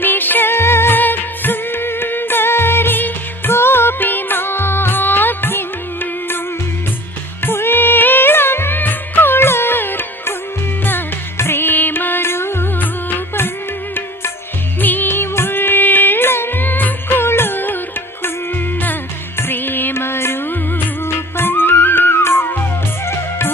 你身